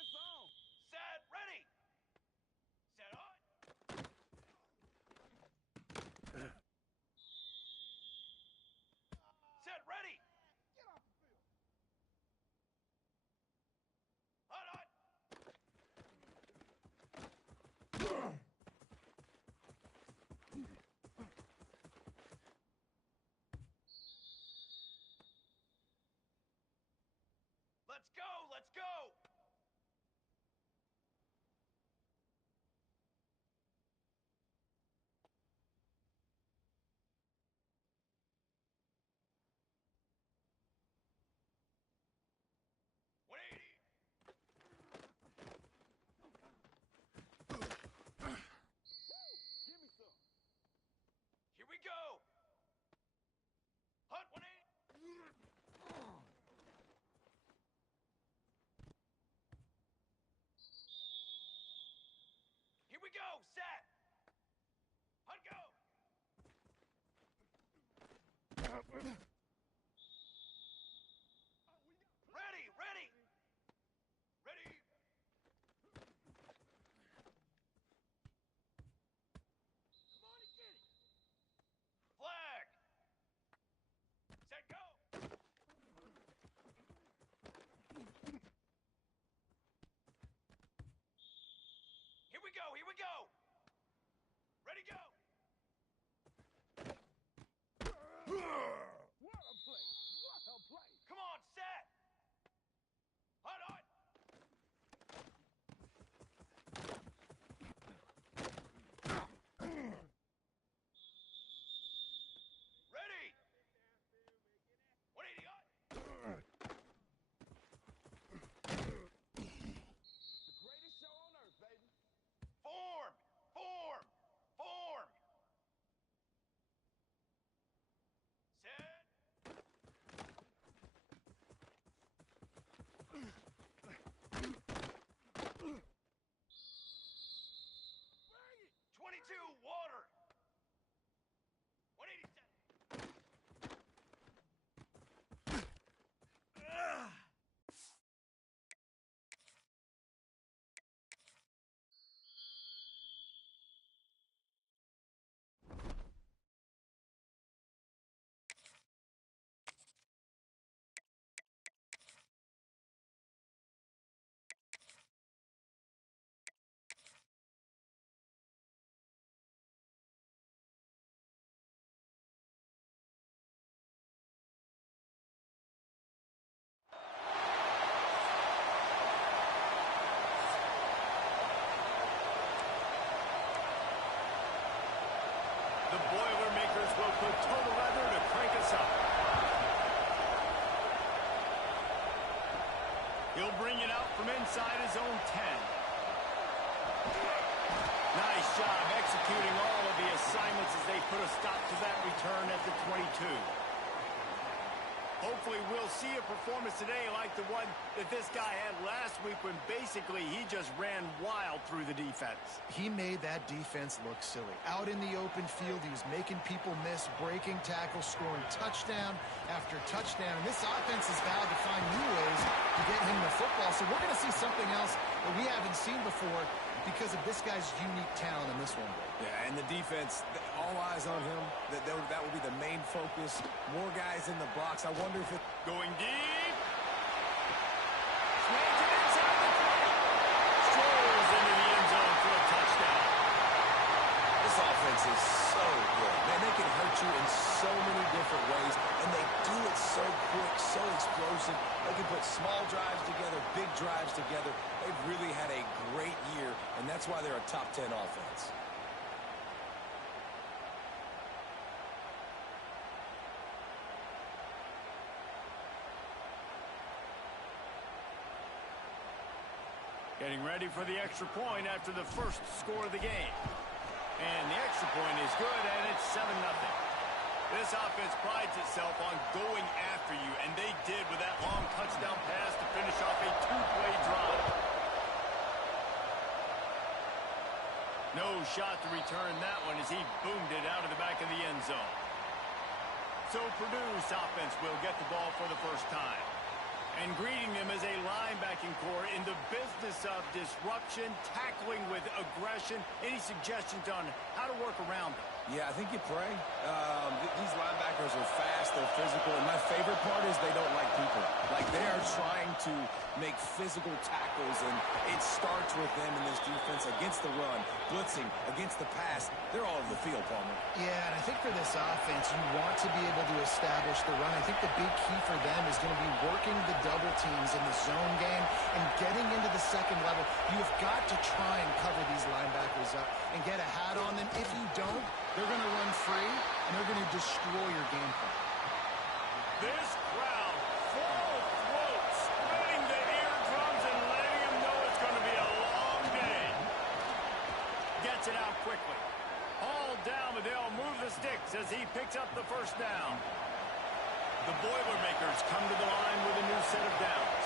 it's on. Set, ready. Set on. Set, ready. Get off the field. On. Let's go, let's go. Give me some. Here we go. Hot 180. Here we go. Set. Hot go. Ready, ready. Ready. Come on and get it. Flag. Set, go. Here we go, here we go. Ready, go. What a play. What a play. Come on, set. Hot, hot. Ready. 180 hot. The greatest show on earth, baby. Form! Form! Form! Set! Bring it. 22, water! 187. The Boilermakers will put total leather to crank us up. He'll bring it out from inside his own 10. Nice job executing all of the assignments as they put a stop to that return at the 22. Hopefully we'll see a performance today like the one that this guy had last week when basically he just ran wild through the defense. He made that defense look silly. Out in the open field, he was making people miss, breaking tackles, scoring touchdown after touchdown. And this offense has vowed to find new ways to get him the football. So we're going to see something else that we haven't seen before because of this guy's unique talent in this one. Yeah, and the defense, all eyes on him. That will be the main focus. More guys in the box. I wonder if it... Going deep. Swings it inside the 30. Strolls into the end zone for a touchdown. This offense is so good. Man, they can hurt you in so many different ways, and they do it so quick, so explosive. They can put small drives together, big drives together. They've really had a great year, and that's why they're a top 10 offense. Getting ready for the extra point after the first score of the game. And the extra point is good, and it's 7-0. This offense prides itself on going after you, and they did with that long touchdown pass to finish off a two-play drive. No shot to return that one as he boomed it out of the back of the end zone. So Purdue's offense will get the ball for the first time. And greeting them as a linebacking core in the business of disruption, tackling with aggression. Any suggestions on how to work around them? Yeah, I think you pray. These linebackers are fast, they're physical, and my favorite part is they don't like people. Like, they are trying to make physical tackles, and it starts with them in this defense against the run, blitzing, against the pass. They're all over the field, Palmer. Yeah, and I think for this offense, you want to be able to establish the run. I think the big key for them is going to be working the double teams in the zone game and getting into the second level. You've got to try and cover these linebackers up and get a hat on them. If you don't, they're going to run free, and they're going to destroy your game plan. This crowd, full throat, spreading the eardrums and letting them know it's going to be a long day. Gets it out quickly. Hauled down, but they'll move the sticks as he picks up the first down. The Boilermakers come to the line with a new set of downs.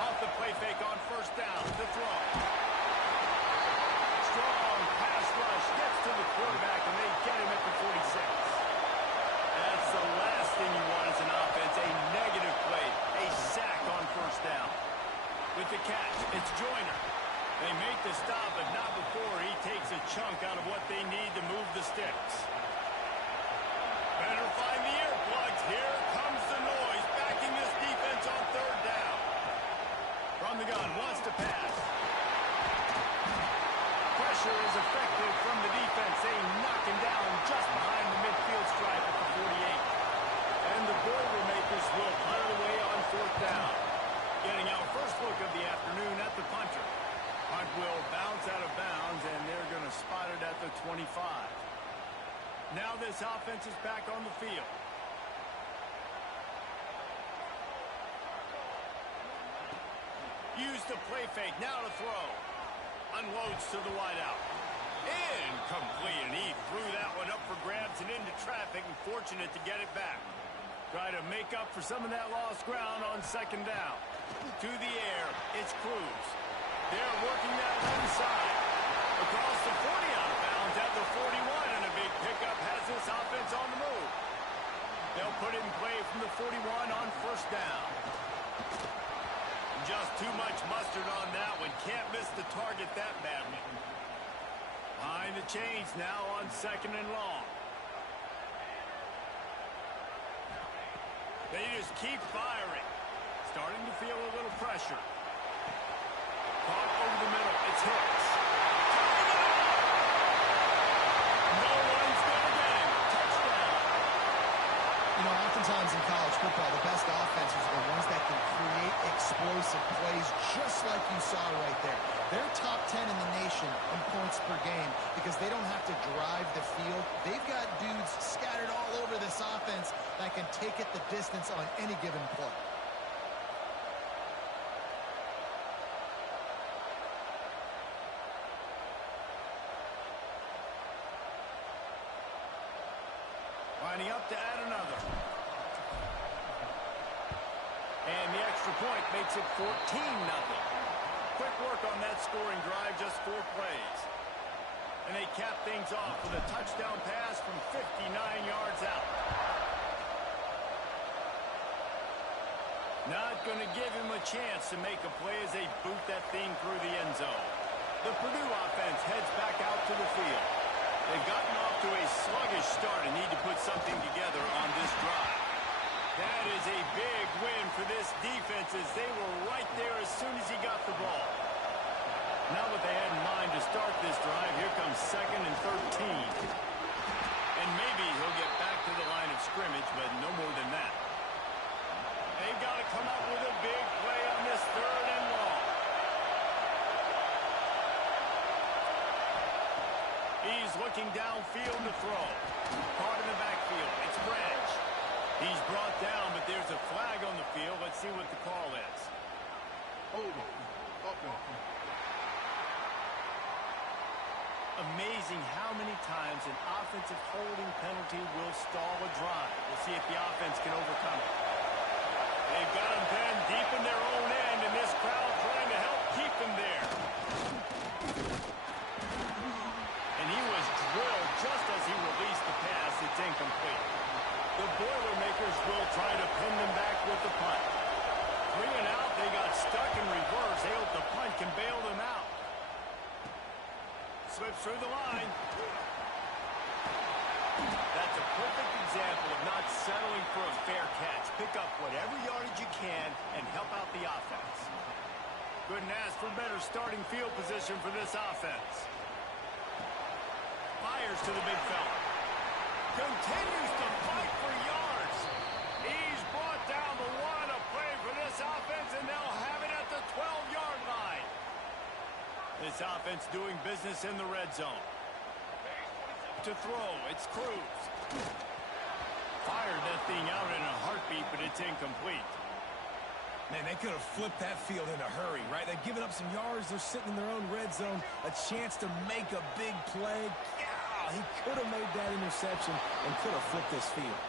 Off the play fake on first down, the throw. Strong pass rush, gets to the quarterback, and they get him at the 46. That's the last thing you want as an offense, a negative play, a sack on first down. With the catch, it's Joyner. They make the stop, but not before he takes a chunk out of what they need to move the sticks. Better find the earplugs. Here comes the noise, backing this defense on third down. From the gun, wants to pass. Pressure is effective from the defense. They knock him down just behind the midfield stripe at the 48. And the Boilermakers will clear the way on fourth down. Getting our first look of the afternoon at the punter. Punt will bounce out of bounds, and they're going to spot it at the 25. Now this offense is back on the field. Use the play fake, now to throw. Unloads to the wideout. Incomplete, and he threw that one up for grabs and into traffic, and fortunate to get it back. Try to make up for some of that lost ground on second down. To the air, it's Cruz. They're working that left side. Across the 40 out of bounds at the 41, and a big pickup has this offense on the move. They'll put it in play from the 41 on first down. Just too much mustard on that one. Can't miss the target that badly. Behind the chains now on second and long. They just keep firing. Starting to feel a little pressure. Caught over the middle. It's Hicks. No one's going to get him. Touchdown. You know, oftentimes in college football, the best offenses are the ones that can create explosive plays just like you saw right there. They're top 10 in the nation in points per game because they don't have to drive the field. They've got dudes scattered all over this offense that can take it the distance on any given play. Lining up to add another. And the extra point makes it 14-0. Quick work on that scoring drive, just 4 plays. And they cap things off with a touchdown pass from 59 yards out. Not going to give him a chance to make a play as they boot that thing through the end zone. The Purdue offense heads back out to the field. They've gotten off to a sluggish start and need to put something together on this drive. That is a big win for this defense as they were right there as soon as he got the ball. Now what they had in mind to start this drive, here comes second and 13. And maybe he'll get back to the line of scrimmage, but no more than that. They've got to come up with a big play on this third and long. He's looking downfield to throw. Caught in the backfield. It's Branch. He's brought down, but there's a flag on the field. Let's see what the call is. Amazing how many times an offensive holding penalty will stall a drive. We'll see if the offense can overcome it. They've got him pinned deep in their own end, and this crowd trying to help keep him there. And he was drilled just as he released the pass. It's incomplete. The Boilermakers Bears will try to pin them back with the punt. 3 and out, they got stuck in reverse. They hope the punt can bail them out. Slips through the line. That's a perfect example of not settling for a fair catch. Pick up whatever yardage you can and help out the offense. Couldn't ask for better starting field position for this offense. Fires to the big fella. Continues to fight for yards. He's brought down the one. A play for this offense, and they'll have it at the 12-yard line. This offense doing business in the red zone. To throw, it's Cruz. Fired that thing out in a heartbeat, but it's incomplete. Man, they could have flipped that field in a hurry, right? They've given up some yards. They're sitting in their own red zone. A chance to make a big play. Yeah, he could have made that interception and could have flipped this field.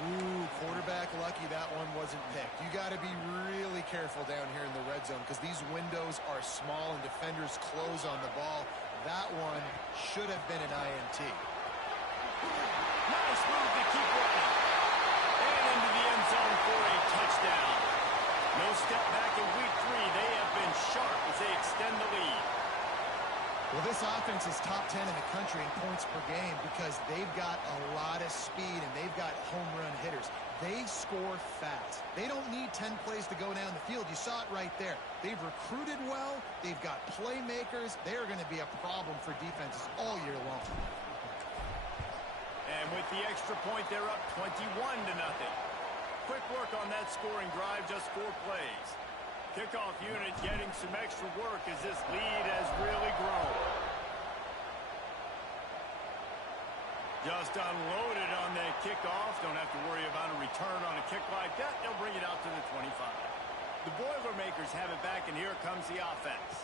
Ooh, quarterback lucky that one wasn't picked. You got to be really careful down here in the red zone because these windows are small and defenders close on the ball. That one should have been an INT. Nice move to keep running. And into the end zone for a touchdown. No step back in week 3. They have been sharp as they extend the lead. Well, this offense is top 10 in the country in points per game because they've got a lot of speed and they've got home run hitters. They score fast. They don't need 10 plays to go down the field. You saw it right there. They've recruited well. They've got playmakers. They're going to be a problem for defenses all year long. And with the extra point, they're up 21-0. Quick work on that scoring drive, just 4 plays. Kickoff unit getting some extra work as this lead has really grown. Just unloaded on that kickoff. Don't have to worry about a return on a kick like that. They'll bring it out to the 25. The Boilermakers have it back, and here comes the offense.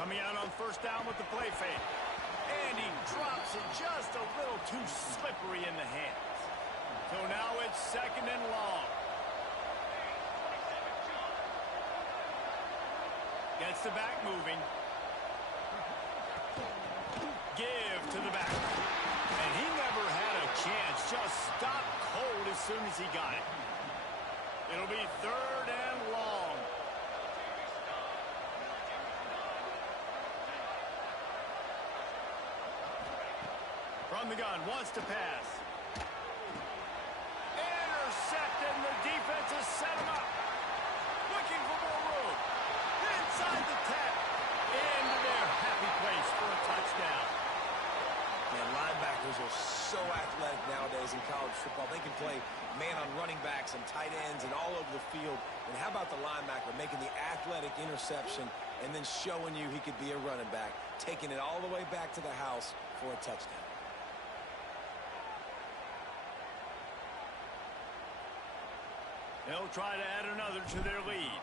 Coming out on first down with the play fake. And he drops it just a little too slippery in the hands. So now it's 2nd and long. Gets the back moving. Give to the back. And he never had a chance. Just stopped cold as soon as he got it. It'll be 3rd and long. From the gun, wants to pass. Intercepted, and the defense has set him up. Looking for more room. Inside the 10. Into their happy place for a touchdown. Man, linebackers are so athletic nowadays in college football. They can play man on running backs and tight ends and all over the field. And how about the linebacker making the athletic interception and then showing you he could be a running back, taking it all the way back to the house for a touchdown. They'll try to add another to their lead.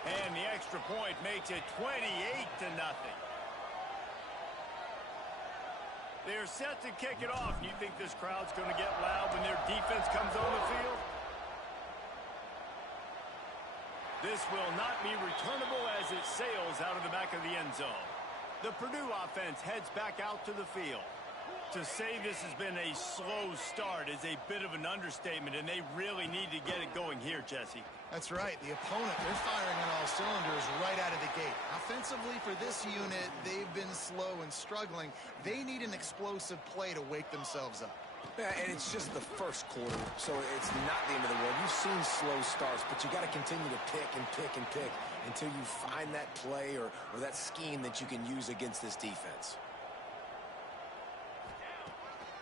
And the extra point makes it 28-0. They're set to kick it off. You think this crowd's going to get loud when their defense comes on the field? This will not be returnable as it sails out of the back of the end zone. The Purdue offense heads back out to the field. To say this has been a slow start is a bit of an understatement, and they really need to get it going here, Jesse. That's right. The opponent, they're firing on all cylinders right out of the gate. Offensively for this unit, they've been slow and struggling. They need an explosive play to wake themselves up. Yeah, and it's just the first quarter, so it's not the end of the world. You've seen slow starts, but you got to continue to pick and pick and pick until you find that play or that scheme that you can use against this defense.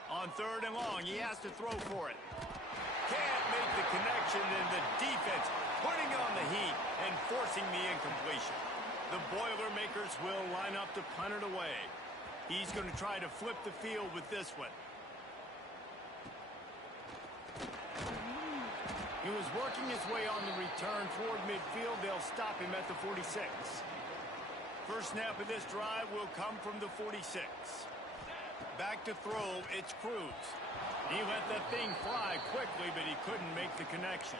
On 3rd and long, he has to throw for it. Can't make the connection, and the defense putting on the heat and forcing the incompletion. The Boilermakers will line up to punt it away. He's going to try to flip the field with this one. He was working his way on the return toward midfield. They'll stop him at the 46. First snap of this drive will come from the 46. Back to throw, it's Cruz. He let that thing fly quickly, but he couldn't make the connection.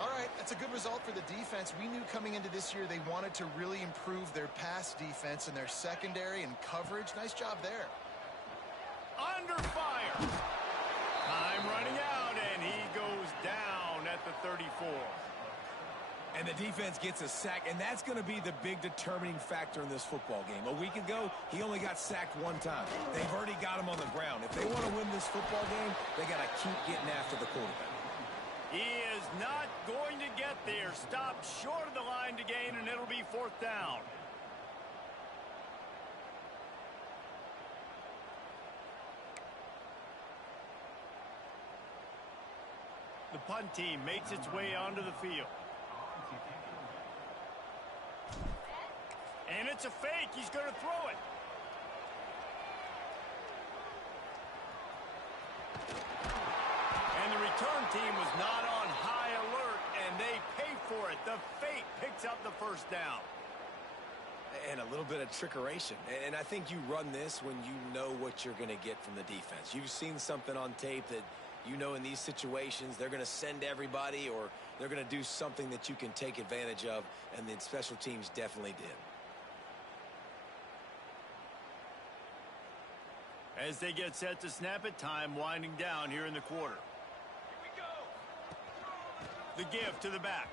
All right, that's a good result for the defense. We knew coming into this year they wanted to really improve their pass defense and their secondary and coverage. Nice job there. Under fire. defense gets a sack, and that's going to be the big determining factor in this football game. A week ago, he only got sacked one time. They've already got him on the ground. If they want to win this football game, they got to keep getting after the quarterback. He is not going to get there. Stop short of the line to gain, and it'll be 4th down. The punt team makes its way onto the field. And it's a fake. He's going to throw it. And the return team was not on high alert, and they pay for it. The fake picks up the 1st down. And a little bit of trickeration. And I think you run this when you know what you're going to get from the defense. You've seen something on tape that you know in these situations they're going to send everybody or they're going to do something that you can take advantage of, and the special teams definitely did. As they get set to snap it, time winding down here in the quarter. Here we go. The give to the back.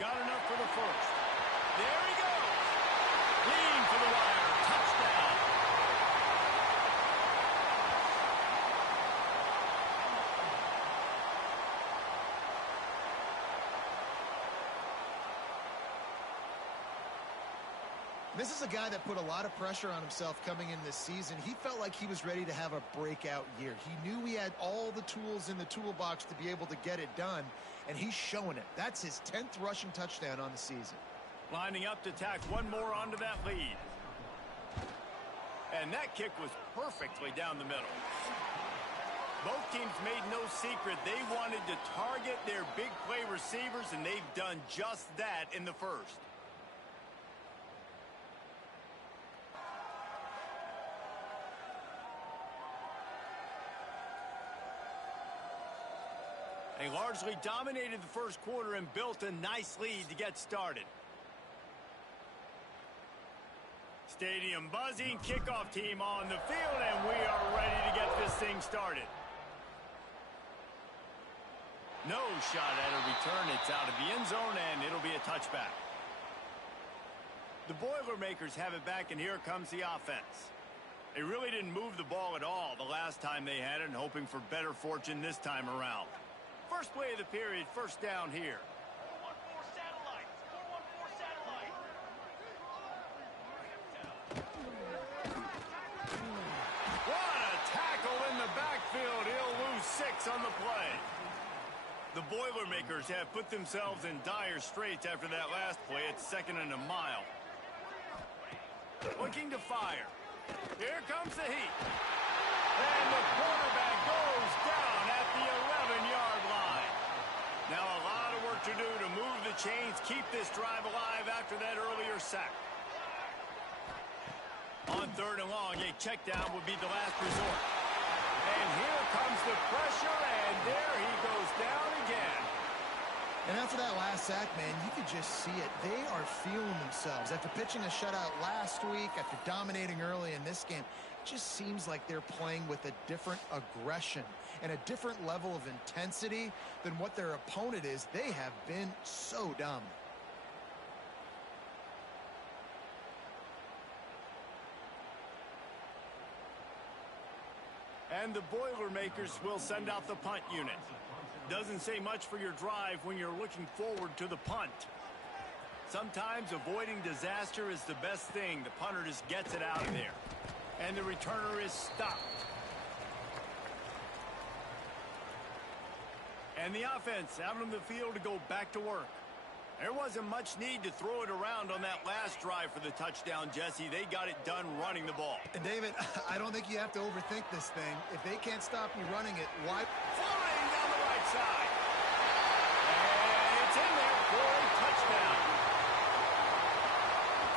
Got enough for the 1st. There he goes. Lean for the wire. Touchdown. This is a guy that put a lot of pressure on himself coming in this season. He felt like he was ready to have a breakout year. He knew he had all the tools in the toolbox to be able to get it done, and he's showing it. That's his 10th rushing touchdown on the season. Lining up to tack one more onto that lead. And that kick was perfectly down the middle. Both teams made no secret they wanted to target their big play receivers, and they've done just that in the 1st. They largely dominated the 1st quarter and built a nice lead to get started. Stadium buzzing, kickoff team on the field, and we are ready to get this thing started. No shot at a return. It's out of the end zone, and it'll be a touchback. The Boilermakers have it back, and here comes the offense. They really didn't move the ball at all the last time they had it, and hoping for better fortune this time around. First play of the period, 1st down here. 414 satellite. 414 satellite. What a tackle in the backfield. He'll lose 6 on the play. The Boilermakers have put themselves in dire straits after that last play. It's 2nd and a mile. Looking to fire. Here comes the heat. And the quarterback goes down at the 11-yard line. Now a lot of work to do to move the chains, keep this drive alive after that earlier sack. On 3rd and long, a check down would be the last resort. And here comes the pressure, and there he goes down again. And after that last sack, man, you could just see it. They are feeling themselves. After pitching a shutout last week, after dominating early in this game, it just seems like they're playing with a different aggression and a different level of intensity than what their opponent is. They have been so dominant. And the Boilermakers will send out the punt unit. Doesn't say much for your drive when you're looking forward to the punt. Sometimes avoiding disaster is the best thing. The punter just gets it out of there. And the returner is stopped. And the offense out on the field to go back to work. There wasn't much need to throw it around on that last drive for the touchdown, Jesse. They got it done running the ball. And David, I don't think you have to overthink this thing. If they can't stop you running it, why? Flying down the right side. And it's in there for a touchdown.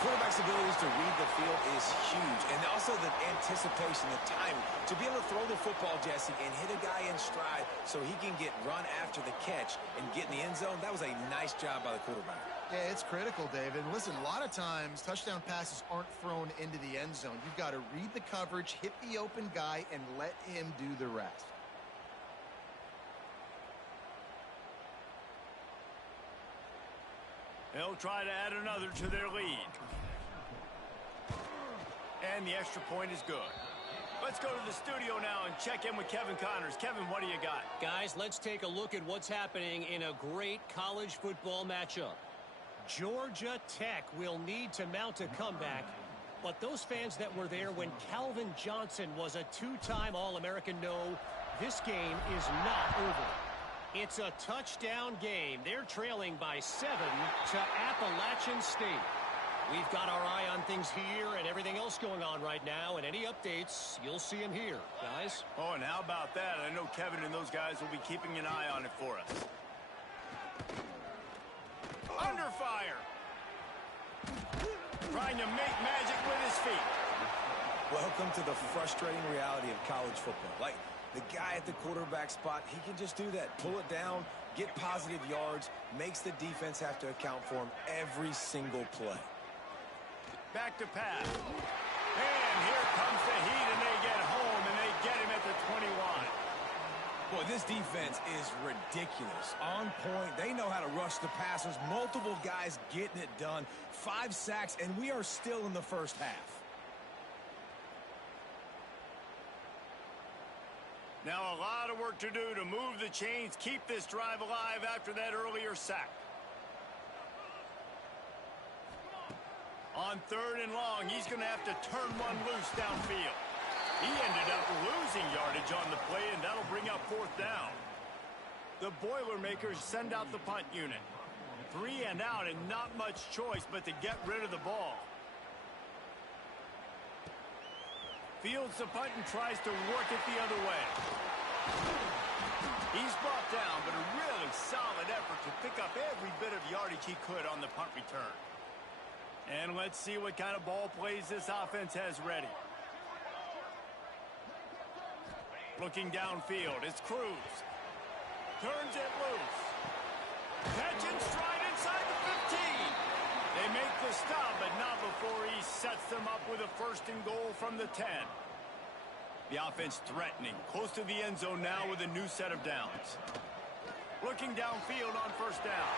Quarterback's abilities to read the field is huge, and also the anticipation, the time to be able to throw the football, Jesse, and hit a guy in stride so he can get run after the catch and get in the end zone. That was a nice job by the quarterback. Yeah, it's critical, David. And listen, a lot of times touchdown passes aren't thrown into the end zone. You've got to read the coverage, hit the open guy, and let him do the rest. They'll try to add another to their lead. And the extra point is good. Let's go to the studio now and check in with Kevin Connors. Kevin, what do you got? Guys, let's take a look at what's happening in a great college football matchup. Georgia Tech will need to mount a comeback, but those fans that were there when Calvin Johnson was a two-time All-American know this game is not over. It's a touchdown game. They're trailing by 7 to Appalachian State. We've got our eye on things here and everything else going on right now, and any updates, you'll see them here, guys. Oh, and how about that? I know Kevin and those guys will be keeping an eye on it for us. Under fire. Trying to make magic with his feet. Welcome to the frustrating reality of college football. Like, the guy at the quarterback spot, he can just do that. Pull it down, get positive yards, makes the defense have to account for him every single play. Back to pass. And here comes the heat, and they get home, and they get him at the 21. Boy, this defense is ridiculous. On point. They know how to rush the passers. Multiple guys getting it done. 5 sacks, and we are still in the first half. Now a lot of work to do to move the chains, keep this drive alive after that earlier sack. On 3rd and long, he's going to have to turn one loose downfield. He ended up losing yardage on the play, and that'll bring up 4th down. The Boilermakers send out the punt unit. 3 and out, and not much choice but to get rid of the ball. Fields the punt and tries to work it the other way. He's brought down, but a really solid effort to pick up every bit of yardage he could on the punt return. And let's see what kind of ball plays this offense has ready. Looking downfield, it's Cruz. Turns it loose. Catch and stride inside the 15. They make the stop, but not before he sets them up with a 1st and goal from the 10. The offense threatening, close to the end zone now with a new set of downs. Looking downfield on 1st down.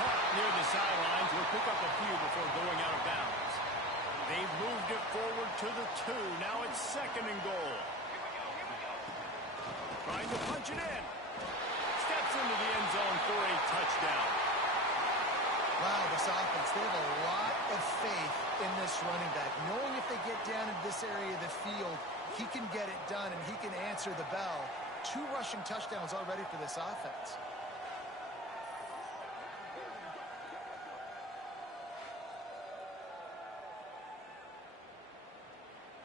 Caught near the sidelines, will pick up a few before going out of bounds. They've moved it forward to the 2. Now it's 2nd and goal. Trying to punch it in. Steps into the end zone for a touchdown. Wow, this offense, they have a lot of faith in this running back. Knowing if they get down into this area of the field, he can get it done and he can answer the bell. 2 rushing touchdowns already for this offense.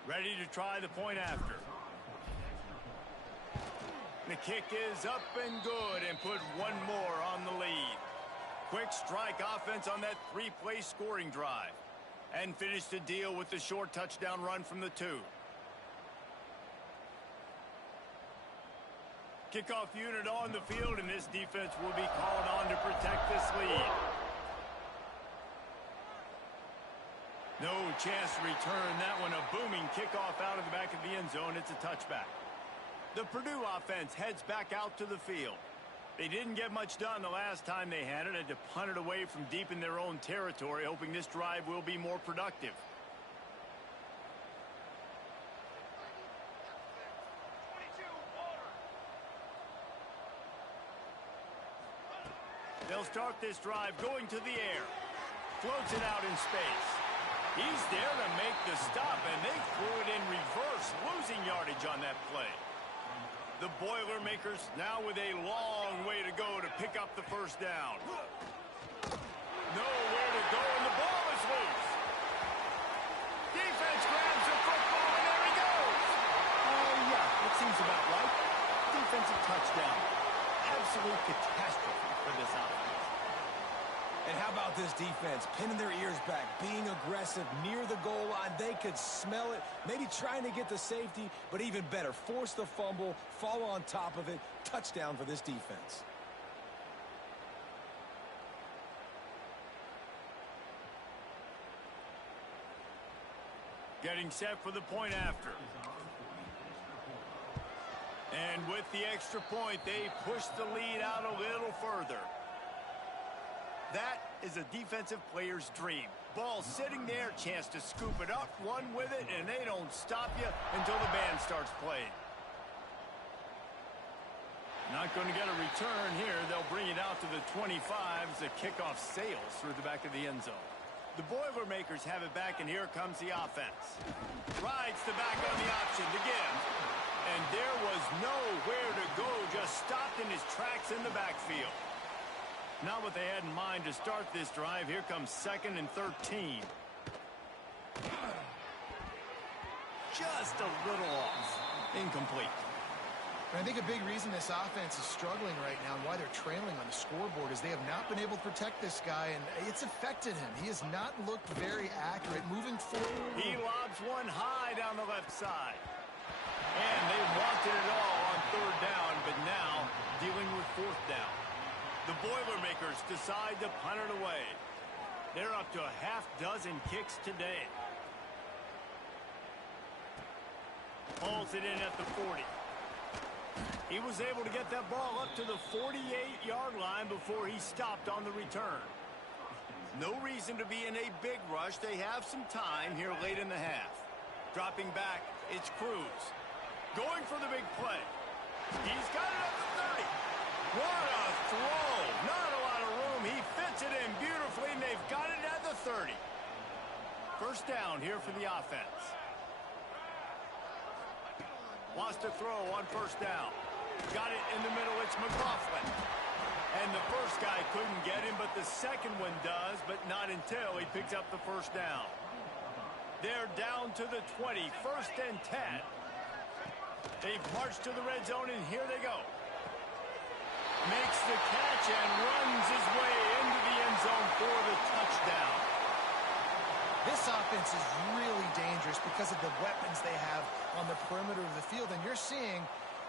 Ready to try the point after. The kick is up and good and put one more on the lead. Quick strike offense on that 3-play scoring drive. And finish the deal with the short touchdown run from the 2. Kickoff unit on the field, and this defense will be called on to protect this lead. No chance to return that one. A booming kickoff out of the back of the end zone. It's a touchback. The Purdue offense heads back out to the field. They didn't get much done the last time they had it. Had to punt it away from deep in their own territory, hoping this drive will be more productive. They'll start this drive going to the air. Floats it out in space. He's there to make the stop, and they threw it in reverse, losing yardage on that play. The Boilermakers now with a long way to go to pick up the 1st down. Nowhere to go, and the ball is loose. Defense grabs the football, and there he goes. Yeah, that seems about right. Defensive touchdown. Absolute catastrophe for this offense. And how about this defense? Pinning their ears back, being aggressive near the goal line. They could smell it, maybe trying to get the safety, but even better, force the fumble, fall on top of it. Touchdown for this defense. Getting set for the point after. And with the extra point, they push the lead out a little further. That is a defensive player's dream. Ball sitting there, chance to scoop it up, run with it, and they don't stop you until the band starts playing. Not going to get a return here. They'll bring it out to the 25 as the kickoff sails through the back of the end zone. The Boilermakers have it back, and here comes the offense. Rides the back on the option to give. And there was nowhere to go, just stopped in his tracks in the backfield. Not what they had in mind to start this drive. Here comes 2nd and 13. Just a little off. Incomplete. And I think a big reason this offense is struggling right now and why they're trailing on the scoreboard is they have not been able to protect this guy, and it's affected him. He has not looked very accurate moving forward. He lobs one high down the left side. And they wanted it all on 3rd down, but now dealing with 4th down. The Boilermakers decide to punt it away. They're up to a half-dozen kicks today. Hauls it in at the 40. He was able to get that ball up to the 48-yard line before he stopped on the return. No reason to be in a big rush. They have some time here late in the half. Dropping back, it's Cruz. Going for the big play. He's got it at the 30. What a throw. Not a lot of room. He fits it in beautifully, and they've got it at the 30. First down here for the offense. Wants to throw on 1st down. Got it in the middle. It's McLaughlin. And the first guy couldn't get him, but the second one does, but not until he picks up the 1st down. They're down to the 20. 1st and 10. They've marched to the red zone, and here they go. Makes the catch and runs his way into the end zone for the touchdown. This offense is really dangerous because of the weapons they have on the perimeter of the field. And you're seeing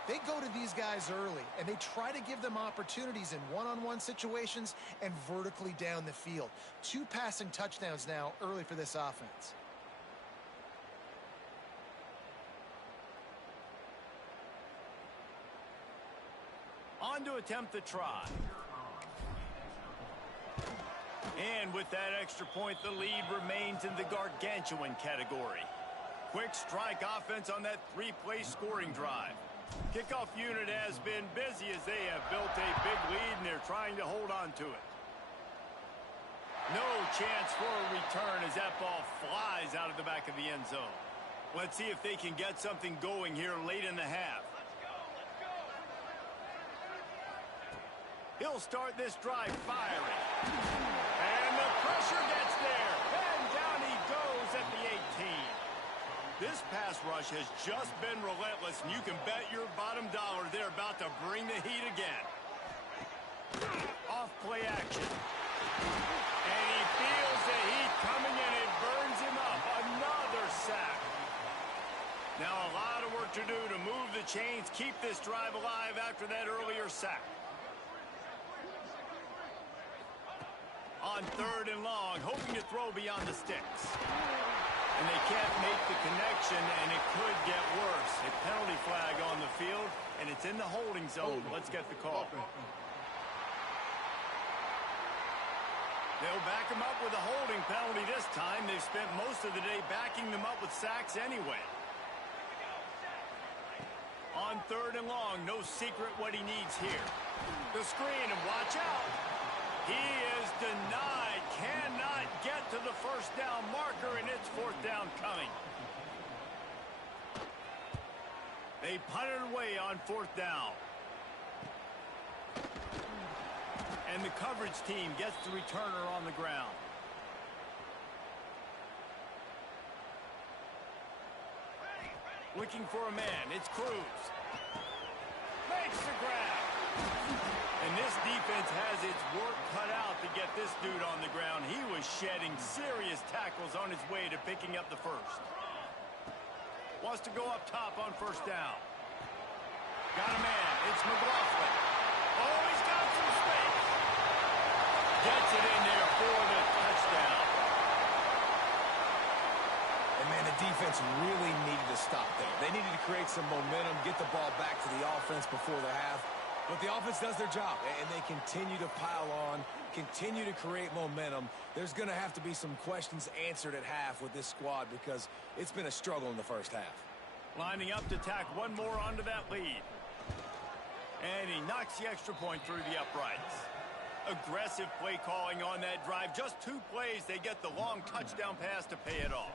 they go to these guys early, and they try to give them opportunities in one-on-one situations and vertically down the field. 2 passing touchdowns now early for this offense. On to attempt the try. And with that extra point, the lead remains in the gargantuan category. Quick strike offense on that 3-play scoring drive. Kickoff unit has been busy as they have built a big lead, and they're trying to hold on to it. No chance for a return as that ball flies out of the back of the end zone. Let's see if they can get something going here late in the half. He'll start this drive firing. And the pressure gets there. And down he goes at the 18. This pass rush has just been relentless, and you can bet your bottom dollar they're about to bring the heat again. Off play action. And he feels the heat coming, and it burns him up. Another sack. Now a lot of work to do to move the chains, keep this drive alive after that earlier sack. On 3rd and long, hoping to throw beyond the sticks. And they can't make the connection, and it could get worse. A penalty flag on the field, and it's in the holding zone. Let's get the call. They'll back them up with a holding penalty this time. They've spent most of the day backing them up with sacks anyway. On 3rd and long, no secret what he needs here. The screen, and watch out. He is denied, cannot get to the 1st down marker, and it's 4th down coming. They punt it away on 4th down. And the coverage team gets the returner on the ground. Looking for a man, it's Cruz. Makes the grab. And this defense has its work cut out to get this dude on the ground. He was shedding serious tackles on his way to picking up the 1st. Wants to go up top on 1st down. Got a man. It's McLaughlin. Oh, he's got some space. Gets it in there for the touchdown. And, man, the defense really needed to stop there. They needed to create some momentum, get the ball back to the offense before the half. But the offense does their job, and they continue to pile on, continue to create momentum. There's going to have to be some questions answered at half with this squad because it's been a struggle in the first half. Lining up to tack one more onto that lead. And he knocks the extra point through the uprights. Aggressive play calling on that drive. Just 2 plays, they get the long touchdown pass to pay it off.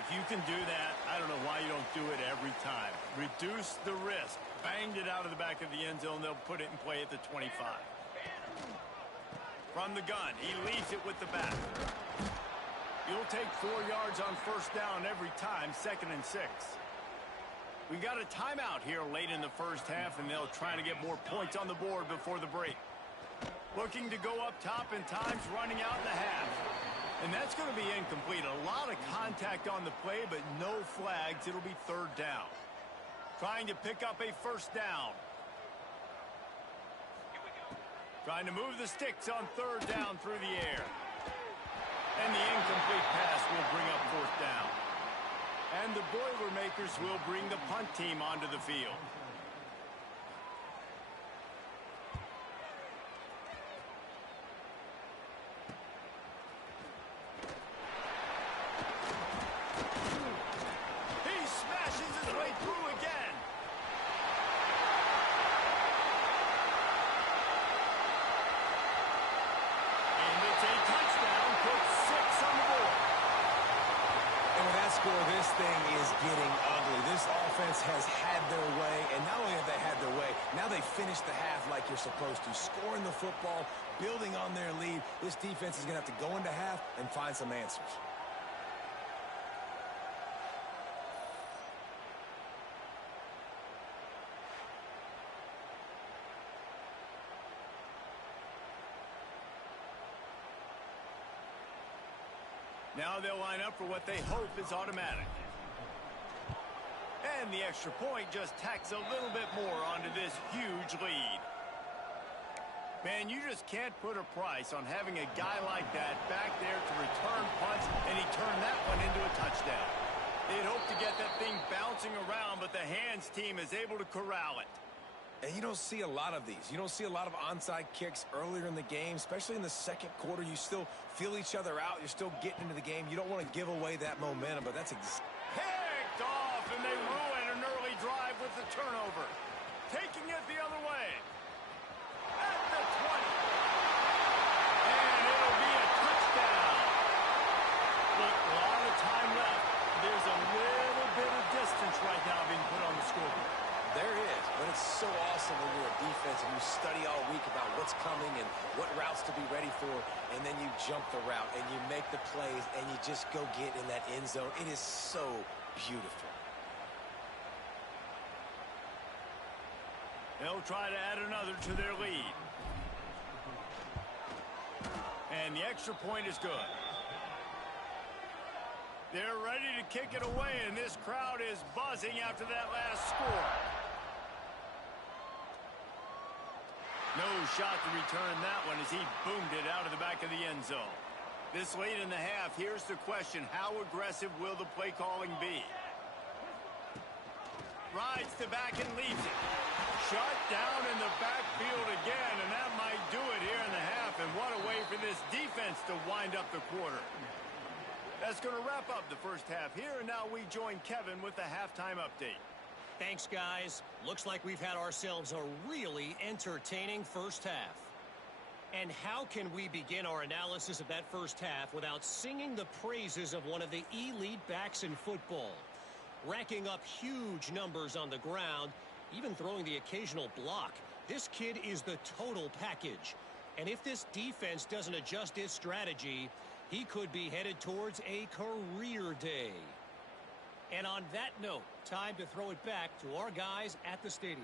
If you can do that, I don't know why you don't do it every time. Reduce the risk. Banged it out of the back of the end zone. They'll put it in play at the 25. From the gun, he leaves it with the back. You'll take 4 yards on first down every time, 2nd and 6. We got a timeout here late in the first half, and they'll try to get more points on the board before the break. Looking to go up top in times, running out in the half. And that's going to be incomplete. A lot of contact on the play, but no flags. It'll be 3rd down. Trying to pick up a first down. Trying to move the sticks on 3rd down through the air. And the incomplete pass will bring up 4th down. And the Boilermakers will bring the punt team onto the field. He smashes his way through again. And it's a touchdown, puts 6 on the board. And with that score, this thing is getting ugly. This offense has had their way, and not only have they had their way, now they finish the half like you're supposed to. Scoring the football, building on their lead. This defense is going to have to go into half and find some answers. Now they'll line up for what they hope is automatic. And the extra point just tacks a little bit more onto this huge lead. Man, you just can't put a price on having a guy like that back there to return punts, and he turned that one into a touchdown. They'd hope to get that thing bouncing around, but the hands team is able to corral it. And you don't see a lot of these. You don't see a lot of onside kicks earlier in the game, especially in the second quarter. You still feel each other out. You're still getting into the game. You don't want to give away that momentum, but that's picked off, and they ruin an early drive with the turnover. Taking it the other way. At the 20. And it'll be a touchdown. Look, a lot of time left. There's a little bit of distance right now being put on the scoreboard. There is, but it's so awesome when you're a defense and you study all week about what's coming and what routes to be ready for, and then you jump the route and you make the plays and you just go get in that end zone. It is so beautiful. They'll try to add another to their lead. And the extra point is good. They're ready to kick it away, and this crowd is buzzing after that last score. No shot to return that one as he boomed it out of the back of the end zone. This late in the half, here's the question. How aggressive will the play calling be? Rides to back and leaves it. Shut down in the backfield again, and that might do it here in the half. And what a way for this defense to wind up the quarter. That's going to wrap up the first half here, and now we join Kevin with the halftime update. Thanks, guys. Looks like we've had ourselves a really entertaining first half. And how can we begin our analysis of that first half without singing the praises of one of the elite backs in football? Racking up huge numbers on the ground, even throwing the occasional block. This kid is the total package. And if this defense doesn't adjust its strategy, he could be headed towards a career day. And on that note, time to throw it back to our guys at the stadium.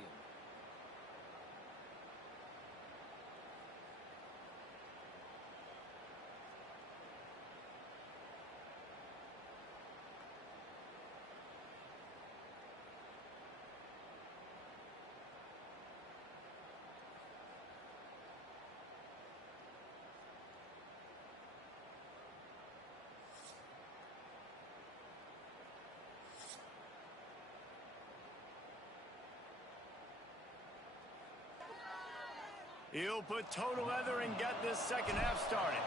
He'll put total leather and get this second half started.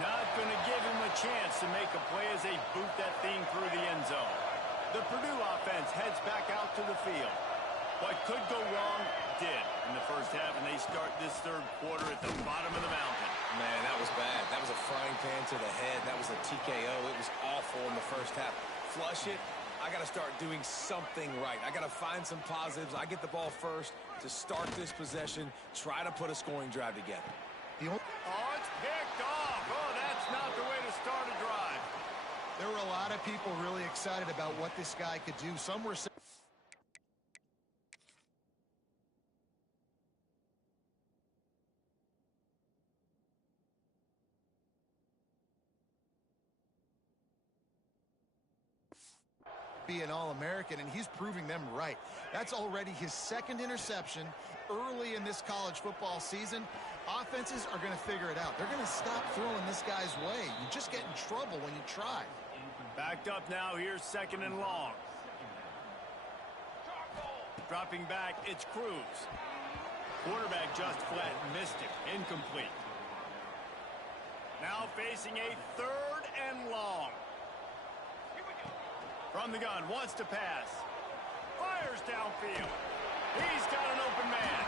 Not going to give him a chance to make a play as they boot that thing through the end zone. The Purdue offense heads back out to the field. What could go wrong did in the first half, and they start this third quarter at the bottom of the mountain. Man, that was bad. That was a frying pan to the head. That was a TKO. It was awful in the first half. Flush it. I got to start doing something right. I got to find some positives. I get the ball first to start this possession, try to put a scoring drive together. Oh, it's picked off. Oh, that's not the way to start a drive. There were a lot of people really excited about what this guy could do. Some were saying be an All-American, and he's proving them right. That's already his second interception early in this college football season. Offenses are going to figure it out. They're going to stop throwing this guy's way. You just get in trouble when you try. Backed up now. Here's second and long. Dropping back, it's Cruz. Quarterback just flat missed it. Incomplete. Now facing a third and long. From the gun, wants to pass. Fires downfield. He's got an open man.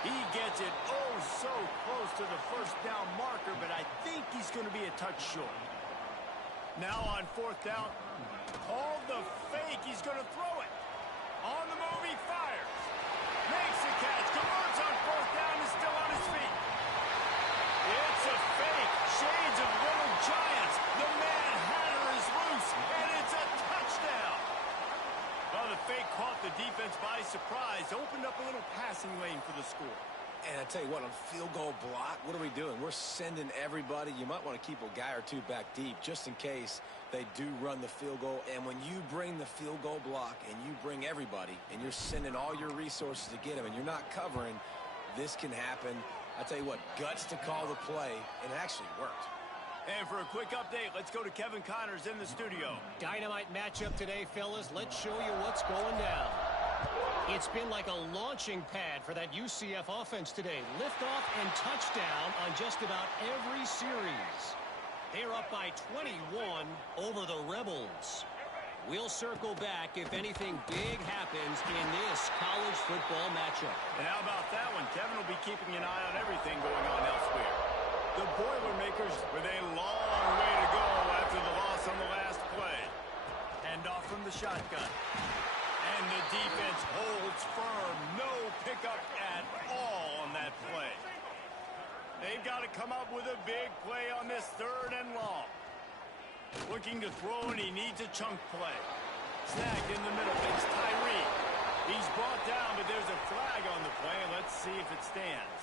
He gets it oh so close to the first down marker, but I think he's going to be a touch short. Now on fourth down, called the fake. He's going to throw it. On the move, he fires. Makes the catch, converts on fourth down, is still on his feet. It's a fake. Shades of Little Giants. The Mad Hatter is loose, and it's a touchdown. Well, the fake caught the defense by surprise. Opened up a little passing lane for the score. And I tell you what, on field goal block, what are we doing? We're sending everybody. You might want to keep a guy or two back deep just in case they do run the field goal. And when you bring the field goal block and you bring everybody and you're sending all your resources to get them and you're not covering, this can happen. I tell you what, guts to call the play, and it actually worked. And for a quick update, let's go to Kevin Connors in the studio. Dynamite matchup today, fellas. Let's show you what's going down. It's been like a launching pad for that UCF offense today. Liftoff and touchdown on just about every series. They're up by 21 over the Rebels. We'll circle back if anything big happens in this college football matchup. And how about that one? Kevin will be keeping an eye on everything going on elsewhere. The Boilermakers with a long way to go after the loss on the last play. Hand off from the shotgun. And the defense holds firm. No pickup at all on that play. They've got to come up with a big play on this third and long. Looking to throw, and he needs a chunk play. Snagged in the middle. It's Tyree. He's brought down, but there's a flag on the play. Let's see if it stands.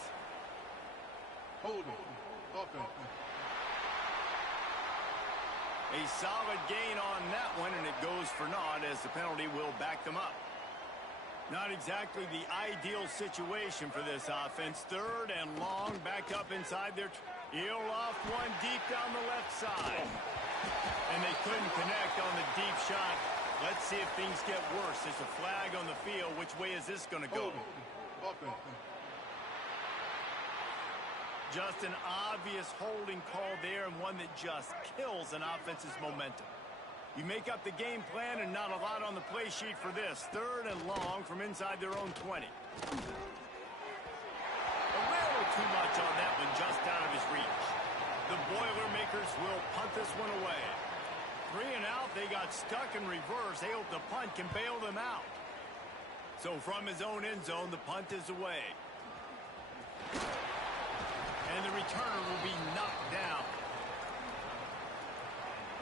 Hold it. Okay. A solid gain on that one, and it goes for naught as the penalty will back them up. Not exactly the ideal situation for this offense. Third and long, back up inside their... He'll off one deep down the left side. And they couldn't connect on the deep shot. Let's see if things get worse. There's a flag on the field. Which way is this going to go? Okay. Just an obvious holding call there, and one that just kills an offense's momentum. You make up the game plan, and not a lot on the play sheet for this. Third and long from inside their own 20. A little too much on that one, just out of his reach. The Boilermakers will punt this one away. 3 and out, they got stuck in reverse. They hope the punt can bail them out. So from his own end zone, the punt is away. And the returner will be knocked down.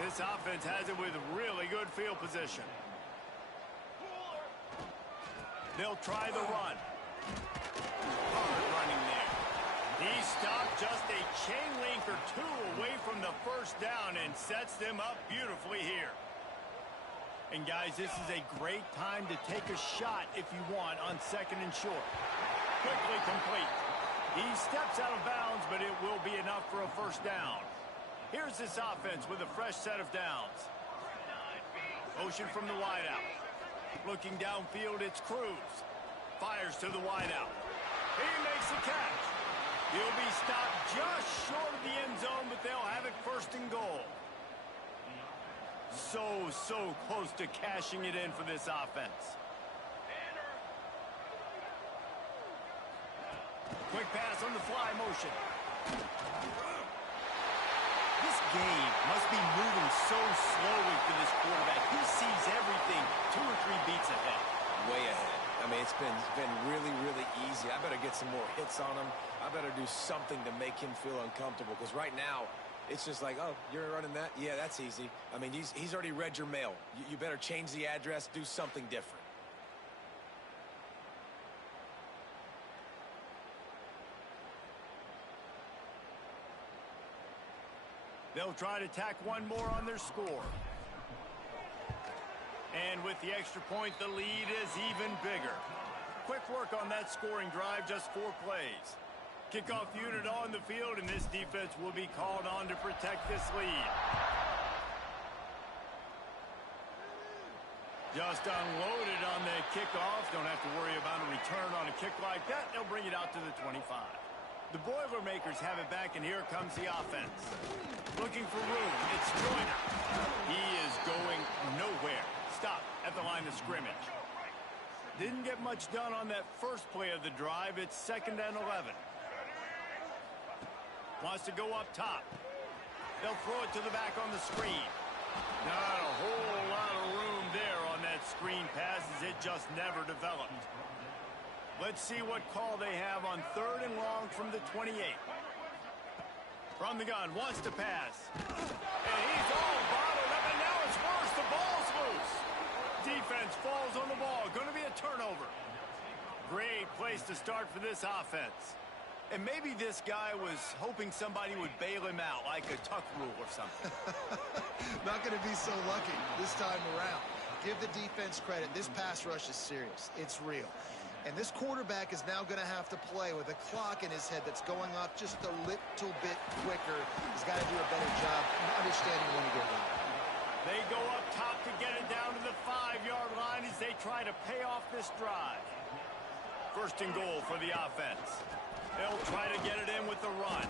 This offense has it with really good field position. They'll try the run. Hard running there. He stopped just a chain link or two away from the first down and sets them up beautifully here. And guys, this is a great time to take a shot if you want on second and short. Quickly complete. He steps out of bounds, but it will be enough for a first down. Here's this offense with a fresh set of downs. Motion from the wideout. Looking downfield, it's Cruz. Fires to the wideout. He makes the catch. He'll be stopped just short of the end zone, but they'll have it first and goal. So close to cashing it in for this offense. Quick pass on the fly motion. This game must be moving so slowly for this quarterback. He sees everything 2 or 3 beats ahead. Way ahead. I mean, it's been really, really easy. I better get some more hits on him. I better do something to make him feel uncomfortable, because right now, it's just like, oh, you're running that? Yeah, that's easy. I mean, he's already read your mail. You better change the address, do something different. They'll try to tack one more on their score. And with the extra point, the lead is even bigger. Quick work on that scoring drive, just 4 plays. Kickoff unit on the field, and this defense will be called on to protect this lead. Just unloaded on the kickoff. Don't have to worry about a return on a kick like that. They'll bring it out to the 25. The Boilermakers have it back, and here comes the offense. Looking for room. It's Joyner. He is going nowhere. Stop at the line of scrimmage. Didn't get much done on that first play of the drive. It's 2nd and 11. Wants to go up top. They'll throw it to the back on the screen. Not a whole lot of room there on that screen pass, as it just never developed. Let's see what call they have on 3rd and long from the 28. From the gun, wants to pass. And he's all bottled up, and now it's worse. The ball's loose. Defense falls on the ball. Going to be a turnover. Great place to start for this offense. And maybe this guy was hoping somebody would bail him out, like a tuck rule or something. Not going to be so lucky this time around. Give the defense credit. This pass rush is serious. It's real. And this quarterback is now going to have to play with a clock in his head that's going up just a little bit quicker. He's got to do a better job understanding when to get out. They go up top to get it down to the 5-yard line as they try to pay off this drive. 1st and goal for the offense. They'll try to get it in with the run.